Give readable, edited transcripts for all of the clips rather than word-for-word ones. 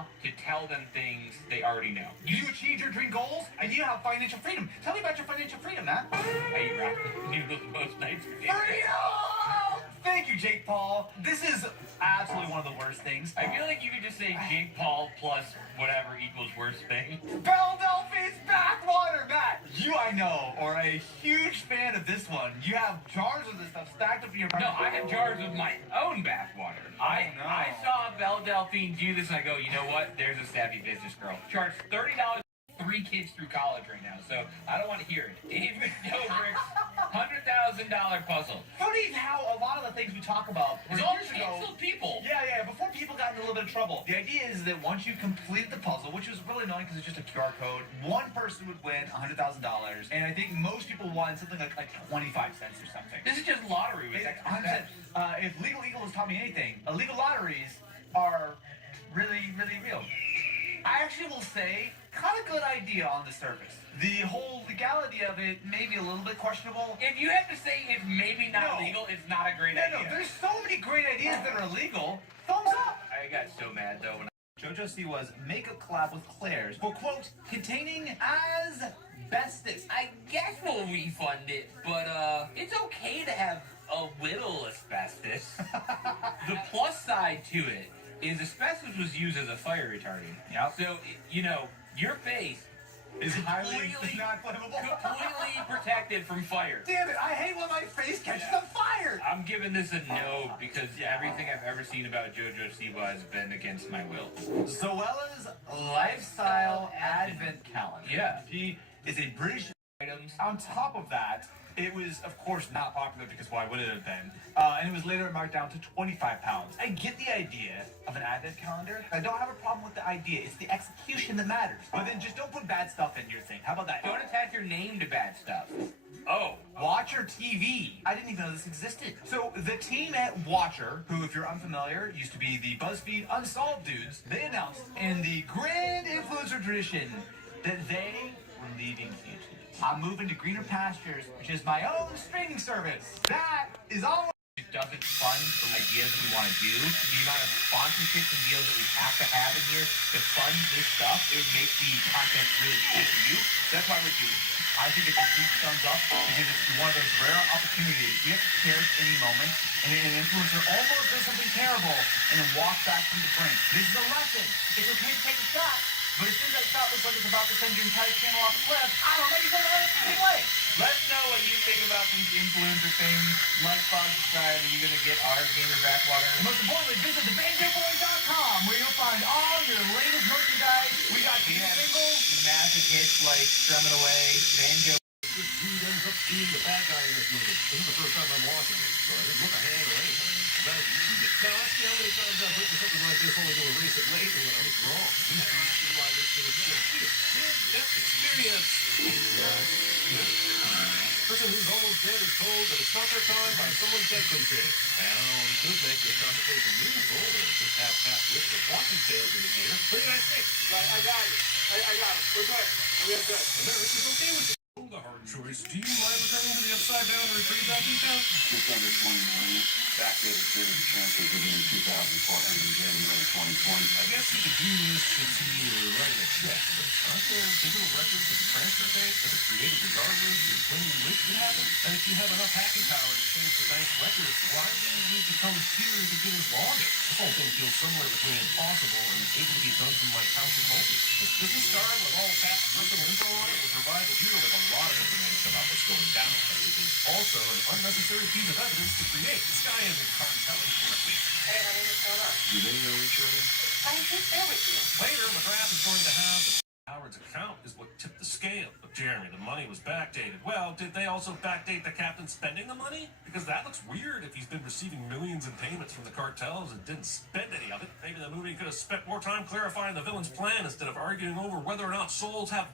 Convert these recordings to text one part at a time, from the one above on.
law to tell them things they already know. You achieved your dream goals, and you have financial freedom. Tell me about your financial freedom, man. I eat ramen noodles most nights for dinner. Freedom! Thank you, Jake Paul. This is absolutely one of the worst things. I feel like you could just say Jake Paul plus whatever equals worst thing. Philadelphia's backwater, Matt. You, I know, are a huge fan of this one. You have jars of this stuff stacked up in your No, I have jars of my own bathwater. I saw Belle Delphine do this, and I go, you know what? There's a savvy business girl. Charge $30 3 kids through college right now, so I don't want to hear it. David Dobrik's $100,000 puzzle. Funny how a lot of the things we talk about It's all canceled people. Yeah, before people got in a little bit of trouble. The idea is that once you complete the puzzle, which was really annoying because it's just a QR code, one person would win $100,000, and I think most people won something like 25 cents or something. This is just lottery with that. If Legal Eagle has taught me anything, illegal lotteries are really, really real. I actually will say, kind of good idea on the surface. The whole legality of it may be a little bit questionable. If you have to say it's maybe not legal, it's not a great idea. No, there's so many great ideas that are illegal. Thumbs up! I got so mad though when JoJo Siwa's make a collab with Claire's for, quote, containing asbestos. I guess we'll refund it, but it's okay to have a little asbestos. The plus side to it is asbestos was used as a fire retardant. Yep. So, you know, your face is highly not flammable. Completely protected from fire. Damn it, I hate when my face catches on fire. I'm giving this a no because everything I've ever seen about JoJo Siwa has been against my will. Zoella's lifestyle advent calendar. Yeah. She is a British items. On top of that, it was, of course, not popular because why would it have been? And it was later marked down to 25 pounds. I get the idea of an advent calendar. I don't have a problem with the idea. It's the execution that matters. But then just don't put bad stuff in your thing. How about that? Don't attach your name to bad stuff. Oh. Watcher TV. I didn't even know this existed. So the team at Watcher, who, if you're unfamiliar, used to be the BuzzFeed Unsolved dudes, they announced in the grand influencer tradition that they were leaving YouTube. I'm moving to greener pastures, which is my own streaming service. That is all. It doesn't fund the ideas that we want to do. The amount of sponsorships and deals that we have to have in here to fund this stuff, it makes the content really cool for you. That's why we're doing it. I think it's a huge thumbs up because it's one of those rare opportunities. We have to cherish any moment, and an influencer almost does something terrible and then walks back from the brink. This is a lesson. It's okay to take a shot. But as soon as that shot looks like it's about to send your entire channel off a cliff, I don't know, you go to the way. Let us know what you think about these influencer things. Like, follow, subscribe, and you're going to get our gamer backwater. And most importantly, visit thebanjoboy.com where you'll find all your latest merchandise. We got singles, massive hits like Strumming Away, Banjo. This dude ends up being the bad guy in this movie. This is the first time I'm watching it, so I didn't look ahead or anything. Now, ask me how many times I've written something like this only to erase it later when I was wrong. Now I see why this thing is so good. Mid-depth experience. Person who's almost dead is told that it's not their time by someone dead compared. Well, we could make this conversation meaningful or just have Pat with the watching tales in the gear. What do you guys think? I got it. I got it. We're good. We're good. America is okay with it. The hard choice. Do you mind returning to the upside down to retrieve that detail? Just under 20 million. Backdated service transfer beginning 2004 ending January 2020. I guess you could do this if you were writing a check, but aren't there digital records of the transfer date that are created regardless of when you wish it happened? And if you have enough hacking power to change the bank's records, why do you need to come here to get us login? This whole thing feels somewhere between impossible and able to be done from my couch at home. Does this start with all Pat's personal info on it will provide the viewer with a lot of information about what's going down. It is also an unnecessary piece of evidence to create. This guy isn't cartelling for a week. Hey, honey, what's going on? Do they know each other? I was just there with you. Later, McGrath is going to have the Howard's account is what tipped the scale. But Jeremy, the money was backdated. Well, did they also backdate the captain spending the money? Because that looks weird if he's been receiving millions in payments from the cartels and didn't spend any of it. Maybe the movie could have spent more time clarifying the villain's plan instead of arguing over whether or not souls have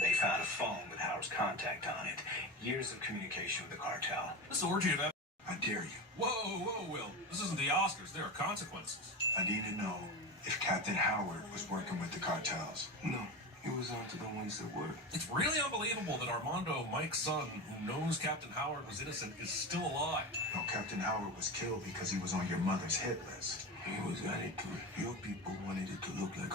They found a phone with Howard's contact on it. Years of communication with the cartel. This orgy of I dare you. Whoa, Will. This isn't the Oscars. There are consequences. I need to know if Captain Howard was working with the cartels. No, he was on to the ones that were. It's really unbelievable that Armando, Mike's son, who knows Captain Howard was innocent, is still alive. No, Captain Howard was killed because he was on your mother's hit list. He was added to it. Your people wanted it to look like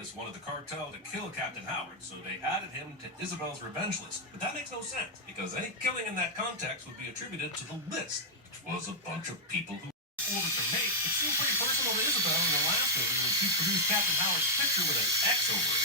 Goddess wanted the cartel to kill Captain Howard, so they added him to Isabel's revenge list. But that makes no sense, because any killing in that context would be attributed to the list, which was a bunch of people who ordered to make. It seemed pretty personal to Isabel in the last movie when she produced Captain Howard's picture with an X over it.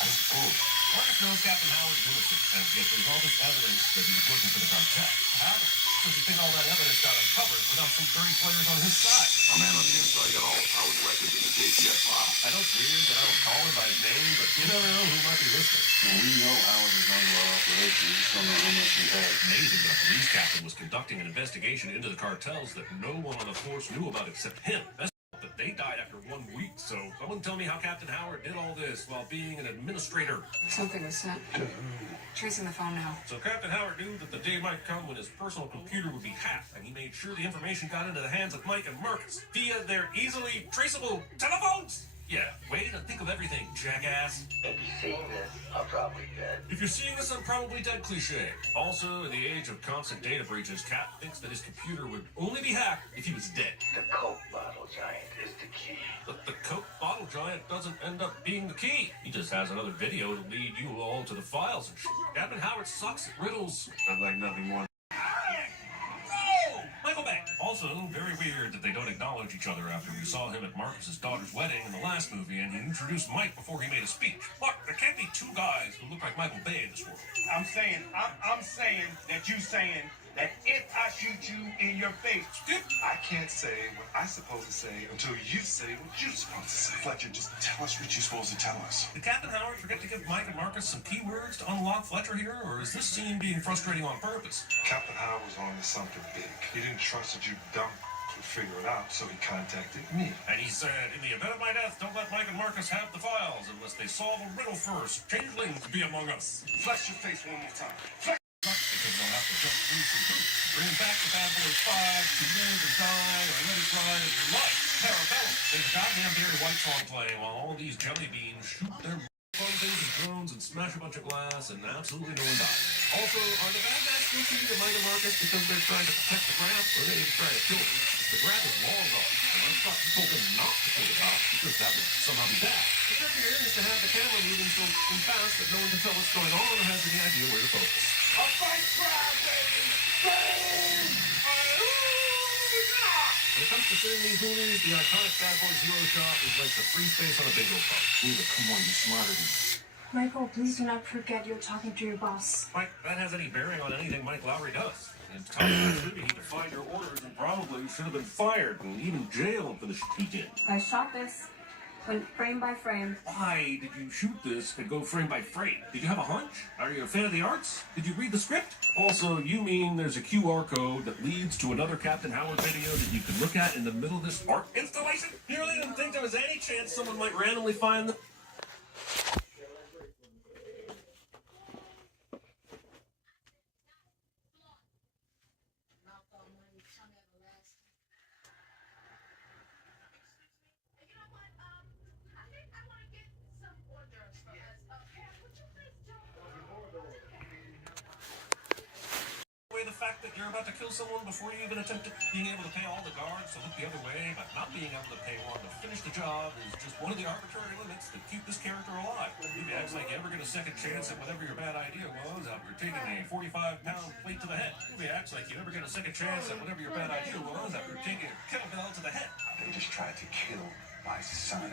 Marcus knows Captain Howard is innocent, and yet there's all this evidence that he was working for the cartel. How does he think all that evidence got uncovered without some dirty players on his side? A man on the inside got all the Howard records in the JCF file. I know it's weird that I don't call him by his name, but you never know who might be listening. Well, we know Howard is under our operation. We just don't know how much he has. Amazing that the police captain was conducting an investigation into the cartels that no one on the force knew about except him. That's that they died after 1 week, so someone tell me how Captain Howard did all this while being an administrator. Something was sent. Tracing the phone now. So Captain Howard knew that the day might come when his personal computer would be hacked, and he made sure the information got into the hands of Mike and Marcus via their easily traceable telephones. Yeah, waiting to think of everything, jackass. If you're seeing this, I'm probably dead. If you're seeing this, I'm probably dead cliche. Also, in the age of constant data breaches, Cap thinks that his computer would only be hacked if he was dead. The Coke bottle giant is the key. But the Coke bottle giant doesn't end up being the key. He just has another video to lead you all to the files and shit. Captain Howard sucks at riddles. I'd like nothing more. Michael Bay. Also, very weird that they don't acknowledge each other after we saw him at Marcus's daughter's wedding in the last movie, and he introduced Mike before he made a speech. Look, there can't be two guys who look like Michael Bay in this world. I'm saying that you saying that if I shoot you in your face, I can't say what I'm supposed to say until you say what you're supposed to say. Fletcher, just tell us what you're supposed to tell us. Did Captain Howard forget to give Mike and Marcus some keywords to unlock Fletcher here, or is this scene being frustrating on purpose? Captain Howard was on to something big. He didn't trust that you dumb would figure it out, so he contacted me. And he said, in the event of my death, don't let Mike and Marcus have the files unless they solve a riddle first. Changelings be among us. Flex your face one more time. Because they'll have to jump through some hoops. Bring back the Bad Boys 5 to live or die or let it ride as your life. Parabellum. There's a goddamn Barry White song playing while all these jelly beans shoot their things and drones and smash a bunch of glass and absolutely no one dies. Also, are the bad guys still shooting at Mike and Marcus because they're trying to protect the graph, or are they even trying to kill them? The graph is long gone, and I thought you told them not to kill the cop because that would somehow be bad. The trick here is to have the camera moving so fast that no one can tell what's going on or has any idea where to focus. a fight crowd, baby! Bang! When it comes to seeing these movies, the iconic Bad Boys Hero shot is like the free space on a bingo card. Eva, come on, you're smarter than this. Michael, please do not forget you're talking to your boss. Mike, that has any bearing on anything Mike Lowry does. In Tommy movie, he defied your orders and probably should have been fired and even jailed for the shit he did. I shot this. Went frame by frame. Why did you shoot this and go frame by frame? Did you have a hunch? Are you a fan of the arts? Did you read the script? Also, you mean there's a QR code that leads to another Captain Howard video that you can look at in the middle of this art installation? You really didn't think there was any chance someone might randomly find the... The fact that you're about to kill someone before you even attempted being able to pay all the guards to look the other way, but not being able to pay one to finish the job is just one of the arbitrary limits that keep this character alive. Maybe acts like you ever get a second chance at whatever your bad idea was after taking a 45-pound plate to the head. Maybe acts like you never get a second chance at whatever your bad idea was after taking a kettlebell to the head. They just tried to kill my son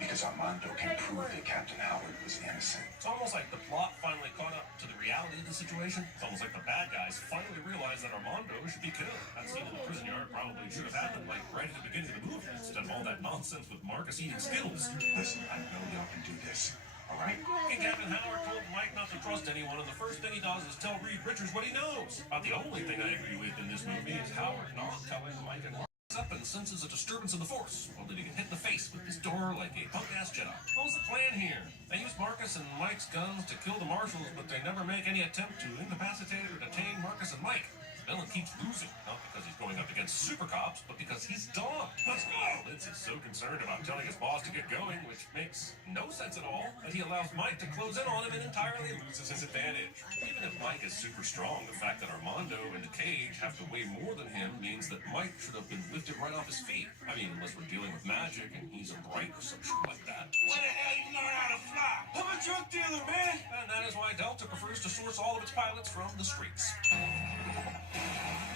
because Armando can prove that Captain Howard was innocent. It's almost like the plot finally caught up to the reality of the situation. It's almost like the bad guys finally realized that Armando should be killed. That scene in the prison yard probably should have happened like right at the beginning of the movie instead of all that nonsense with Marcus eating Skittles. Listen, I know y'all can do this, all right? Captain Howard told Mike not to trust anyone, and the first thing he does is tell Reed Richards what he knows. About the only thing I agree with in this movie is Howard not telling Mike and Marcus up and senses a disturbance in the force, while he can hit the face with his door like a punk-ass Jedi. What was the plan here? They use Marcus and Mike's guns to kill the marshals, but they never make any attempt to incapacitate or detain Marcus and Mike. villain keeps losing, not because he's going up against super cops, but because he's dumb. Let's go! Linz is so concerned about telling his boss to get going, which makes no sense at all, that he allows Mike to close in on him and entirely loses his advantage. Even if Mike is super strong, the fact that Armando and the cage have to weigh more than him means that Mike should have been lifted right off his feet. I mean, unless we're dealing with magic and he's a bright or some shit like that. Where the hell you learn how to fly? I'm a drug dealer, man. And that is why Delta prefers to source all of its pilots from the streets.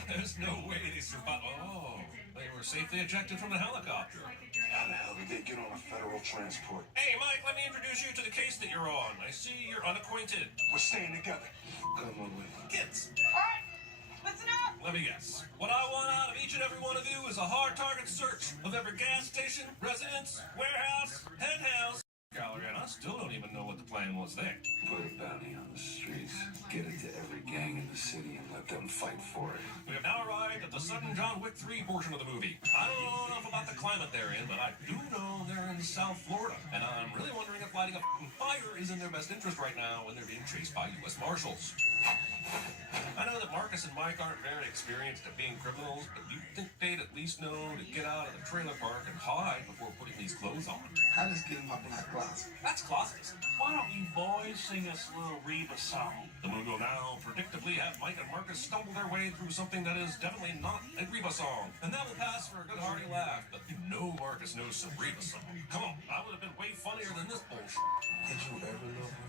There's no way they survived. Oh, they were safely ejected from the helicopter. How the hell did they get on a federal transport? Hey, Mike, let me introduce you to the case that you're on. I see you're unacquainted. We're staying together. Come on with it. Kids, Alright, listen up. let me guess. What I want out of each and every one of you is a hard target search of every gas station, residence, warehouse, hen house, gallery, and I still don't even know what the plan was there. Put a bounty on the streets, get it to every gang in the city, and let them fight for it. We have now arrived at the sudden John Wick 3 portion of the movie. I don't know enough about the climate they're in, but I do know they're in South Florida. And I'm really wondering if lighting a f***ing fire is in their best interest right now when they're being chased by U.S. Marshals. I know that Marcus and Mike aren't very experienced at being criminals, but you'd think they'd at least know to get out of the trailer park and hide before putting these clothes on. How does get in my black closet? That's closet. Why don't you boys sing us a little Reba song? The moon will now predictably have Mike and Marcus stumble their way through something that is definitely not a Reba song. And that will pass for a good hearty laugh, but you know Marcus knows some Reba song. Come on, that would have been way funnier than this bullshit. Did you ever love her?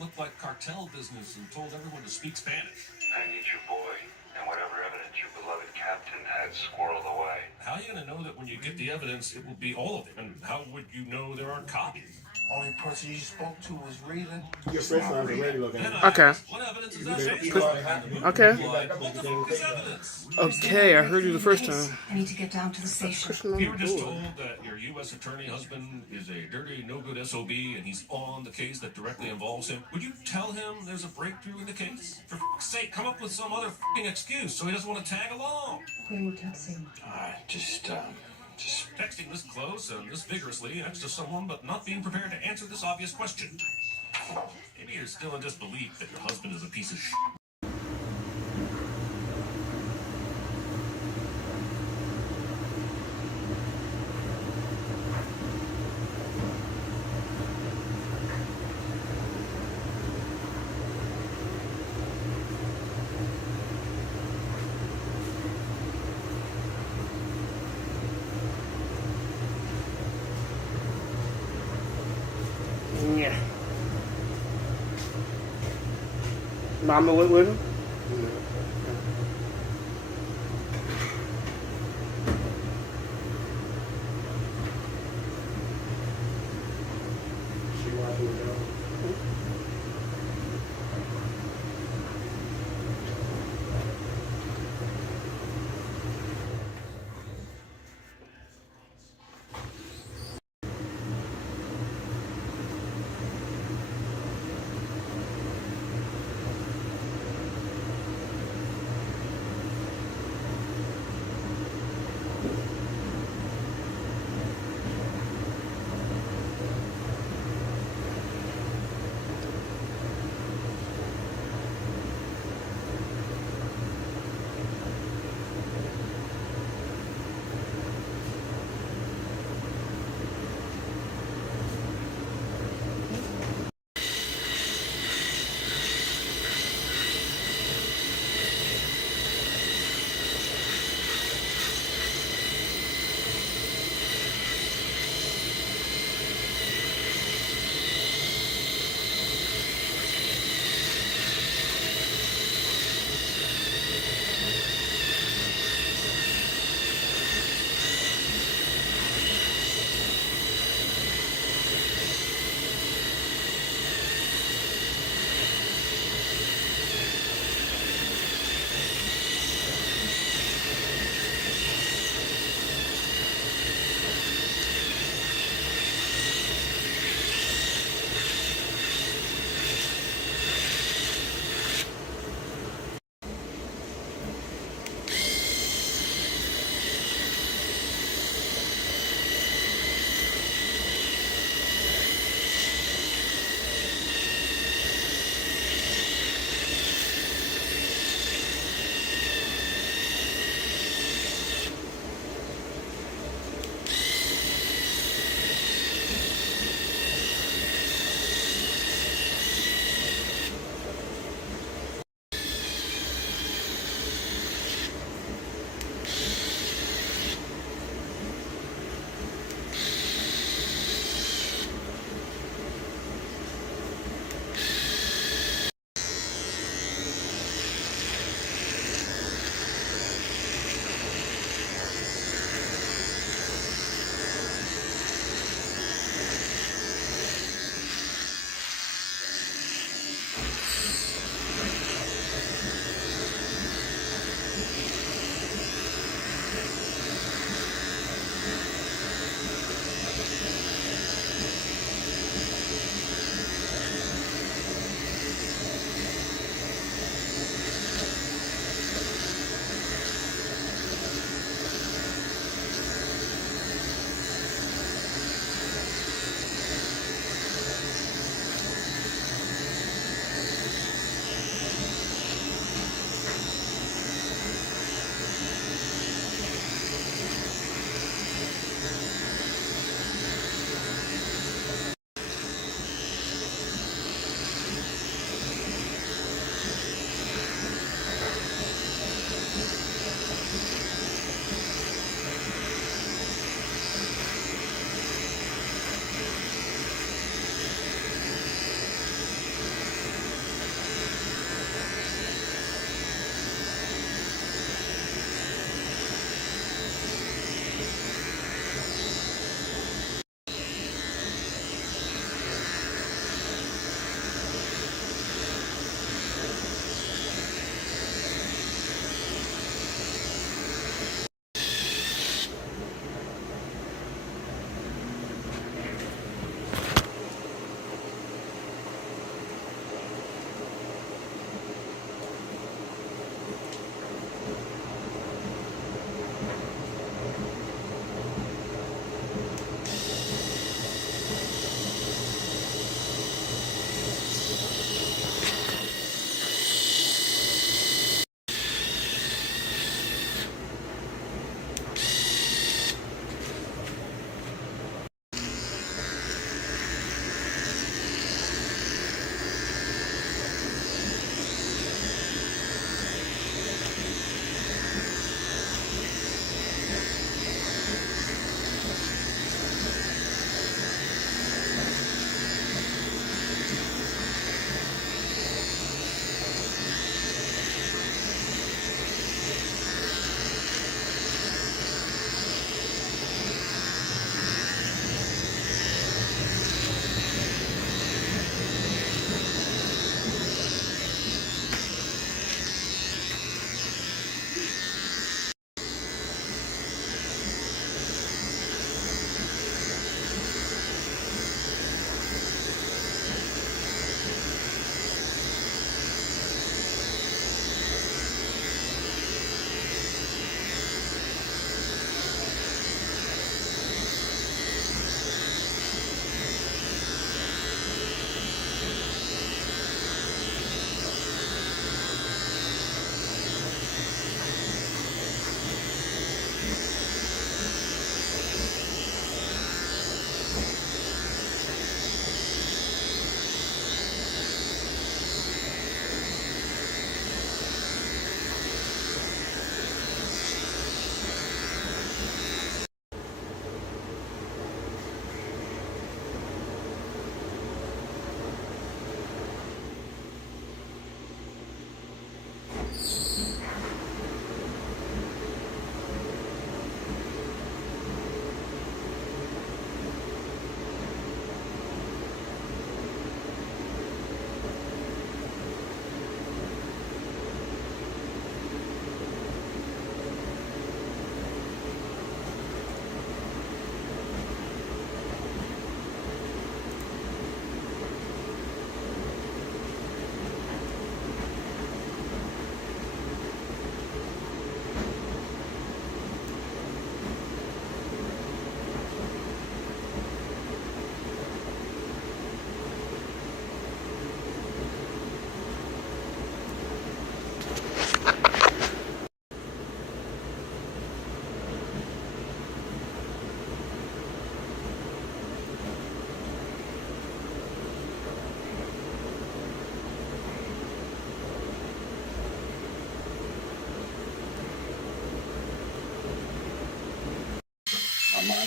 Look like cartel business and told everyone to speak Spanish. I need your boy and whatever evidence your beloved captain had squirreled away. How are you going to know that when you get the evidence, it will be all of them? And how would you know there aren't copies? Only person you spoke to was Reason. Your friends are already looking. Okay. What evidence is that? Okay. What the fuck is evidence? Okay, I heard you the first time. I need to get down to the station. You were just told that your U.S. attorney husband is a dirty, no-good SOB and he's on the case that directly involves him. Would you tell him there's a breakthrough in the case? For f***'s sake, come up with some other f***ing excuse so he doesn't want to tag along. When we're texting. Just Texting this close and this vigorously next to someone but not being prepared to answer this obvious question. Maybe you're still in disbelief that your husband is a piece of shit. Yeah. Mama went with him? She watching the dog.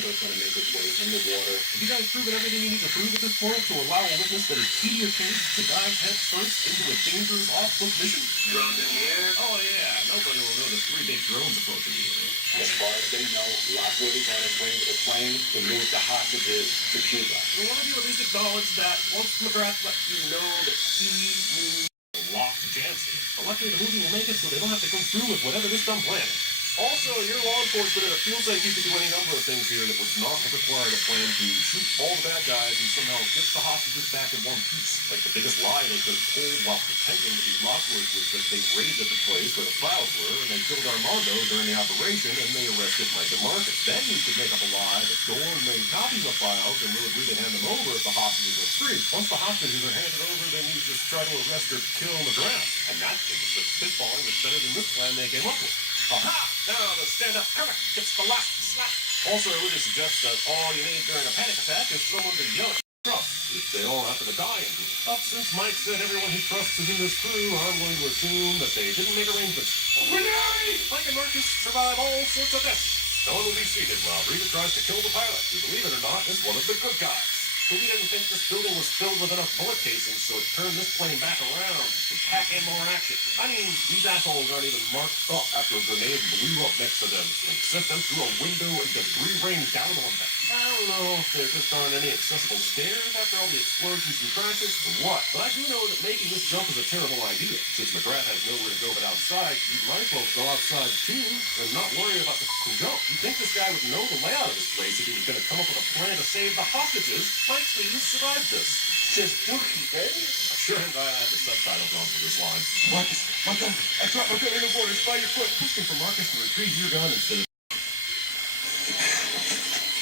it's going to make its way in the water. Have you guys proven everything you need to prove at this point to allow a witness that is key to your case to dive head first into a dangerous off-book mission? Drones in the air? Oh yeah, nobody will know the 3 big drones approaching the area. As far as they know, Lockwood is on his way to the plane to move the hostages to Cuba. So one of you at least acknowledge that once McGrath let you know that he knew locked Jansen. But luckily the movie will make it so they don't have to go through with whatever this dumb plan is. Also, you're law enforcement, and it feels like you could do any number of things here that would not have required a plan to shoot all the bad guys and somehow get the hostages back in one piece. Like the biggest lie they could have told while pretending to be Lockwood was that they raided the place where the files were and they killed Armando during the operation and they arrested Mike and Marcus. Then you could make up a lie that Dorn made copies of files and will agree to hand them over if the hostages are free. Once the hostages are handed over, then you just try to arrest or kill McGrath. And that thing was spitballing was better than this plan they came up with. Aha! Now the stand-up comic gets the last slap. Also, I would suggest that all you need during a panic attack is someone to yell at trust, if they all happen to die in here. But since Mike said everyone he trusts is in this crew, I'm going to assume that they didn't make arrangements. Renee! Mike and Marcus survive all sorts of deaths. No one will be seated while Rita tries to kill the pilot, who, believe it or not, is one of the good guys. But we didn't think this building was filled with enough bullet casings, so it turned this plane back around to pack in more action. I mean, these assholes aren't even marked up after a grenade blew up next to them and sent them through a window and debris rained down on them. I don't know if there just aren't any accessible stairs after all the explosions and crashes or what, but I do know that making this jump is a terrible idea. Since McGrath has nowhere to go but outside, you might as well go outside too and not worry about the jump. You'd think this guy would know the layout of this place if he was going to come up with a plan to save the hostages. Mike Lee survived this. Just dookie, baby. I'm sure I'm glad I had the subtitles on for this line. Marcus, my gun. I dropped my gun in the water. It's by your foot. Pushing for Marcus to retrieve your gun instead of...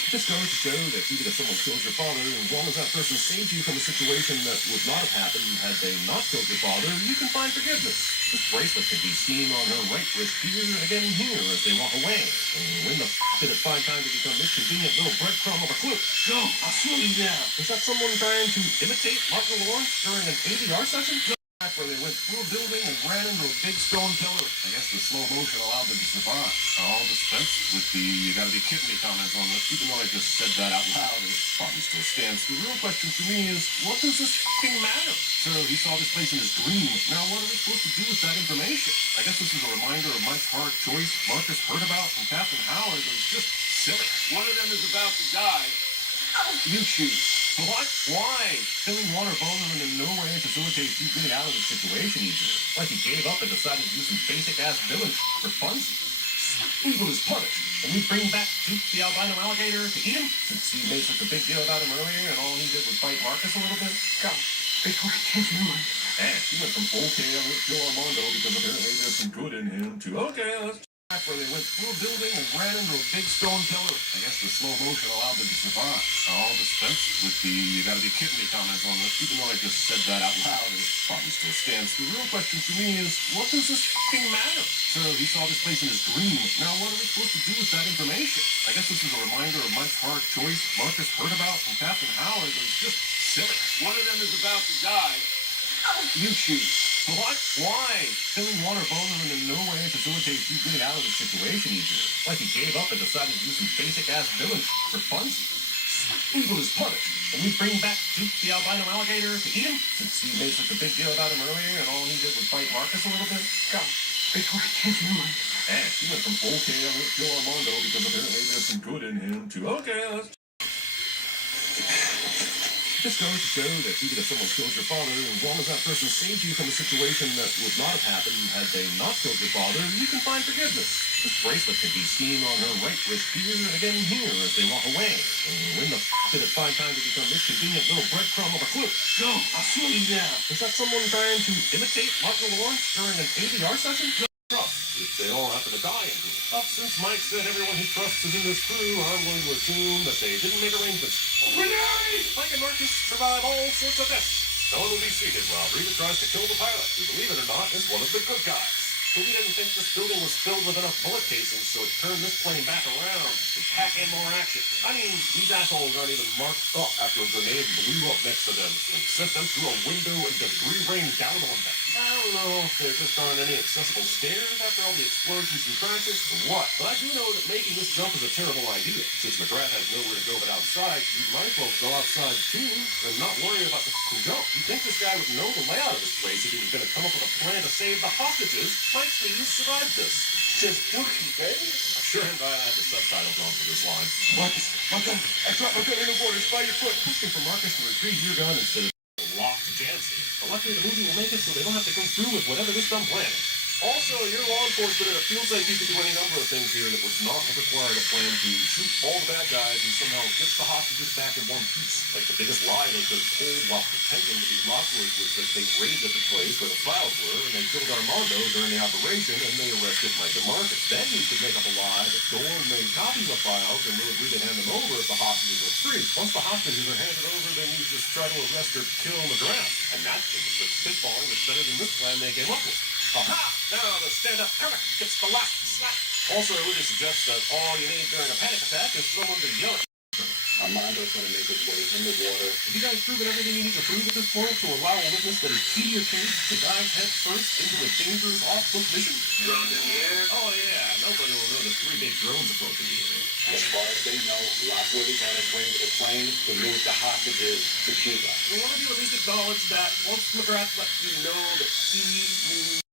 It just goes to show that even if someone kills your father, as long as that person saves you from a situation that would not have happened had they not killed your father, you can find forgiveness. This bracelet can be seen on her right wrist here and again here as they walk away. And when the did it find time to become this convenient little breadcrumb of a clue? Go, I'll slow you down. Is that someone trying to imitate Martin Lawrence during an ADR session? Where they went through a building and ran into a big stone pillar. I guess the slow motion allowed them to survive. I'll dispense with the "you gotta be kidding me" comments on this, even though I just said that out loud. It probably still stands. The real question for me is, what does this fucking matter? So he saw this place in his dream. Now what are we supposed to do with that information? I guess this is a reminder of Mike's hard choice Marcus heard about from Captain Howard, but it's just silly. One of them is about to die. You choose. What? Why? Killing one or both of them in no way facilitates you getting out of the situation easier. Like he gave up and decided to do some basic-ass villain for funsies. Evil is punished, and we bring back Duke the albino alligator to eat him, since he made such a big deal about him earlier, and all he did was fight Marcus a little bit. Come, before I change your mind. And she went from okay, I'm gonna kill Armando because apparently there's some good in him, to okay, let's check where they went through a building and ran into a big stone pillar. I guess the slow motion allowed them to survive. I'll dispense with the "you gotta be kidding me" comments on this, even though I just said that out loud. It probably still stands. The real question for me is, what does this fucking matter? So he saw this place in his dream. Now what are we supposed to do with that information? I guess this is a reminder of Mike's hard choice Marcus heard about from Captain Howard, but it's just silly. One of them is about to die. You choose. What? Why? Killing one or both of them in no way facilitates you getting out of the situation easier. Like he gave up and decided to do some basic-ass villain for funsies. Evil is punished, and we bring back Duke the albino alligator to eat him, since he made such a big deal about him earlier, and all he did was fight Marcus a little bit. Come, before I change your mind. And she went from okay, I'm gonna kill Armando because apparently there's some good in him, to okay, let's... It just goes to show that even if someone kills your father, as long as that person saves you from a situation that would not have happened had they not killed your father, you can find forgiveness. This bracelet can be seen on her right wrist here and again here as they walk away. And when the did it find time to become this convenient little breadcrumb of a clue? Go, I'll slow you down. Is that someone trying to imitate Martin Lawrence during an ADR session? Trust, if they all happen to die in here. But since Mike said everyone he trusts is in this crew, I'm going to assume that they didn't make arrangements. Renee! Mike and Marcus survive all sorts of deaths. No one will be seated while Rita tries to kill the pilot, who, believe it or not, is one of the good guys. But we didn't think this building was filled with enough bullet casings, so it turned this plane back around to pack in more action. I mean, these assholes aren't even marked up after a grenade blew up next to them and sent them through a window and debris rained down on them. I I don't know if there just aren't any accessible stairs after all the explosions and crashes or what, but I do know that making this jump is a terrible idea. Since McGrath has nowhere to go but outside, you might as well go outside too and not worry about the jump. You'd think this guy would know the layout of this place if he was going to come up with a plan to save the hostages. Mike, please survive this. Just dookie, baby. I'm sure I'm glad I had the subtitles on for this line. Marcus, my gun. I dropped my gun in the water. It's by your foot. Pushing for Marcus to retrieve your gun instead of locked Jancy. But luckily the movie will make it so they don't have to come through with whatever this dumb plan is. Also, you're law enforcement and it feels like you could do any number of things here that would not have required a plan to shoot all the bad guys and somehow get the hostages back in one piece. Like the biggest lie they could have told while pretending to be Lockwood was that they raided the place where the files were and they killed Armando during the operation and they arrested Mike and Marcus. Then you could make up a lie that Dorn made copies of files and will agree to hand them over if the hostages are free. Once the hostages are handed over, then you just try to arrest or kill McGrath. And that thing was spitballing was better than this plan they came up with. Aha! Now the stand-up comic gets the last slap. Also, I would suggest that all you need during a panic attack is someone to yell at. Armando's going to make his way in the water. Have you guys proven everything you need to prove at this point to allow a witness that is key to your case to dive head first into a dangerous off-book mission? Drone in the air. Oh yeah, nobody will know the 3 big drones approaching the area. As far as they know, Lockwood is on his way to the plane to move the hostages to Cuba. Will one of you at least acknowledge that once McGrath let you know that he knew